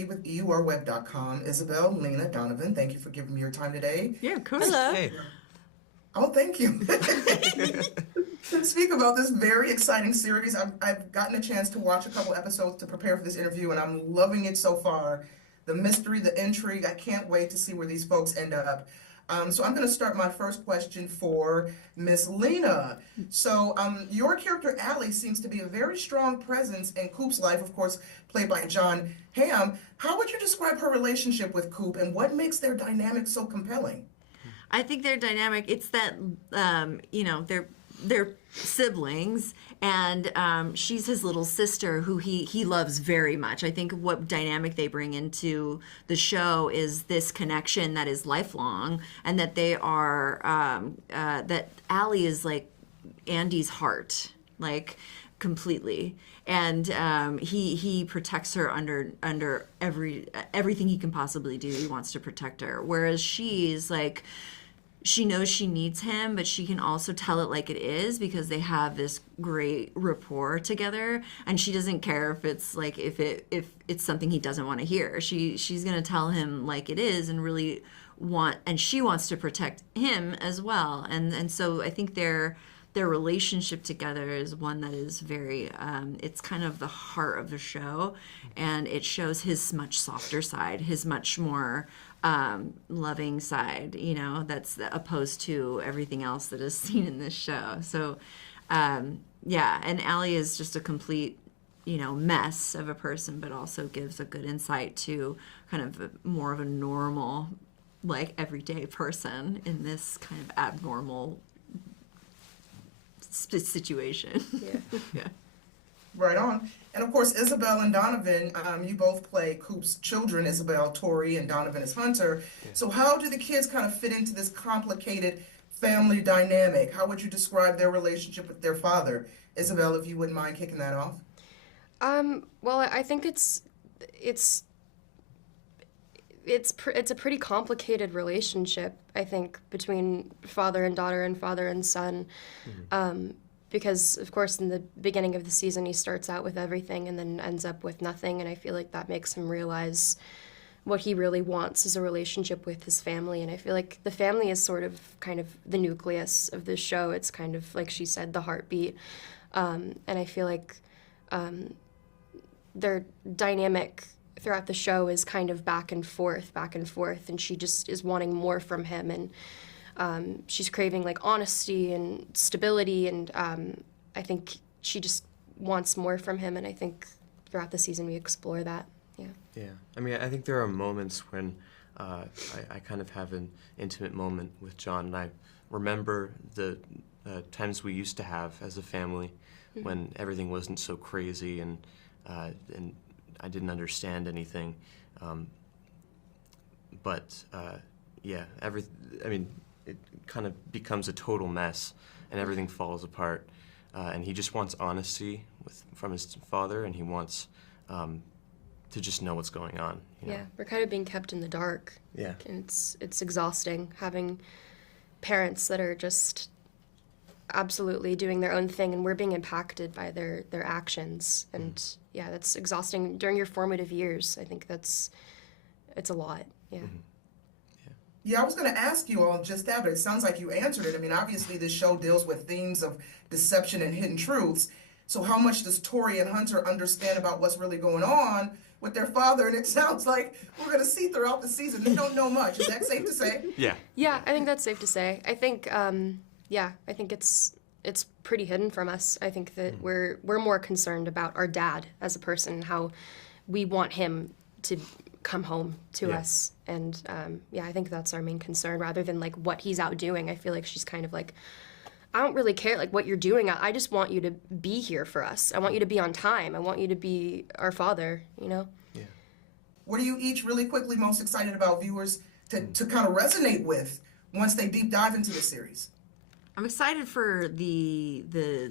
be with EURweb.com. Isabel, Lena, Donovan, thank you for giving me your time today. Yeah, of course. Hello. Hey. Oh, thank you. To speak about this very exciting series, I've gotten a chance to watch a couple episodes to prepare for this interview, and I'm loving it so far. The mystery, the intrigue, I can't wait to see where these folks end up. So I'm going to start my first question for Miss Lena. So your character, Allie, seems to be a very strong presence in Coop's life, of course, played by John Hamm. How would you describe her relationship with Coop, and what makes their dynamic so compelling? I think their dynamic, it's that, they're siblings, and she's his little sister who he loves very much. I think what dynamic they bring into the show is this connection that is lifelong, and that they are, that Allie is like Andy's heart, like completely. And he protects her under everything he can possibly do. He wants to protect her. Whereas she's like, she knows she needs him, but she can also tell it like it is because they have this great rapport together, and she doesn't care if it's like if it's something he doesn't want to hear. She's gonna tell him like it is and really and she wants to protect him as well. And so I think their relationship together is one that is very it's kind of the heart of the show, and it shows his much softer side, his much more loving side, that's opposed to everything else that is seen in this show. So and Allie is just a complete mess of a person, but also gives a good insight to kind of more of a normal, like, everyday person in this kind of abnormal situation. Yeah. Right on. And of course, Isabel and Donovan, you both play Coop's children, Isabel, Tori, and Donovan is Hunter. Yeah. So how do the kids kind of fit into this complicated family dynamic? How would you describe their relationship with their father? Isabel, if you wouldn't mind kicking that off. Well, I think it's a pretty complicated relationship, I think, between father and daughter and father and son. Mm-hmm. Because, of course, in the beginning of the season, he starts out with everything and then ends up with nothing, and I feel like that makes him realize what he really wants is a relationship with his family, and I feel like the family is sort of kind of the nucleus of this show. It's kind of, like she said, the heartbeat, and I feel like their dynamic throughout the show is kind of back and forth, and she just is wanting more from him, and she's craving like honesty and stability, and I think she just wants more from him, and I think throughout the season we explore that. Yeah. I mean, I think there are moments when I kind of have an intimate moment with John, and I remember the times we used to have as a family when everything wasn't so crazy and I didn't understand anything. It kind of becomes a total mess, and everything falls apart. And he just wants honesty from his father, and he wants to just know what's going on. Yeah, we're kind of being kept in the dark. Yeah. And it's exhausting having parents that are just absolutely doing their own thing, and we're being impacted by their actions. And yeah, that's exhausting during your formative years. I think it's a lot. Yeah. Mm-hmm. Yeah, I was going to ask you all just that, but it sounds like you answered it. I mean, obviously this show deals with themes of deception and hidden truths. So how much does Tori and Hunter understand about what's really going on with their father? And it sounds like we're going to see throughout the season they don't know much. Is that safe to say? Yeah. Yeah, I think that's safe to say. I think, I think it's pretty hidden from us. I think that we're more concerned about our dad as a person and how we want him to come home to us, and I think that's our main concern rather than like what he's out doing. I feel like she's kind of like, I don't really care like what you're doing. I just want you to be here for us. I want you to be on time. I want you to be our father, Yeah. What are you each really quickly most excited about viewers to kind of resonate with once they deep dive into the series? I'm excited for the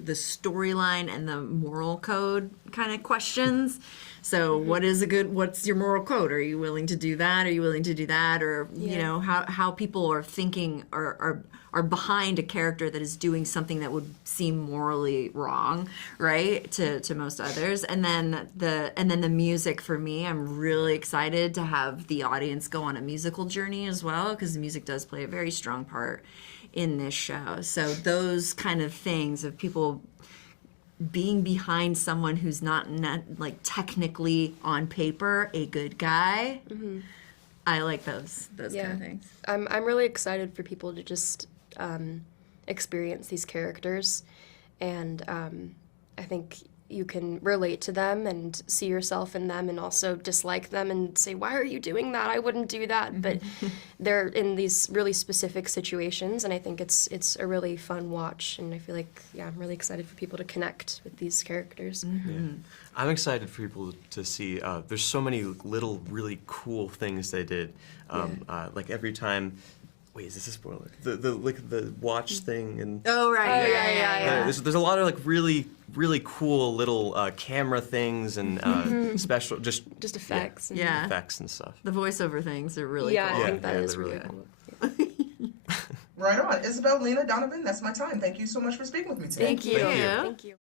storyline and the moral code kind of questions. So what's your moral code? Are you willing to do that? Are you willing to do that? Or you know, how people are thinking are behind a character that is doing something that would seem morally wrong, right? To most others. And then the music for me, I'm really excited to have the audience go on a musical journey as well, because the music does play a very strong part in this show. So those kind of things of people being behind someone who's not like technically on paper a good guy. I like those kind of things. I'm really excited for people to just experience these characters, and I think you can relate to them and see yourself in them, and also dislike them and say, why are you doing that? I wouldn't do that. But they're in these really specific situations, and I think it's a really fun watch, and I feel like, I'm really excited for people to connect with these characters. Yeah. I'm excited for people to see, there's so many little really cool things they did. Like every time, wait, is this a spoiler? The watch thing and Oh right, yeah. there's a lot of like really cool little camera things and special just effects. Yeah. effects and stuff. The voiceover things are really I cool. think that is they're really really cool. Right on. Isabel, Lena, Donovan, that's my time. Thank you so much for speaking with me today. Thank you. Thank you. Thank you.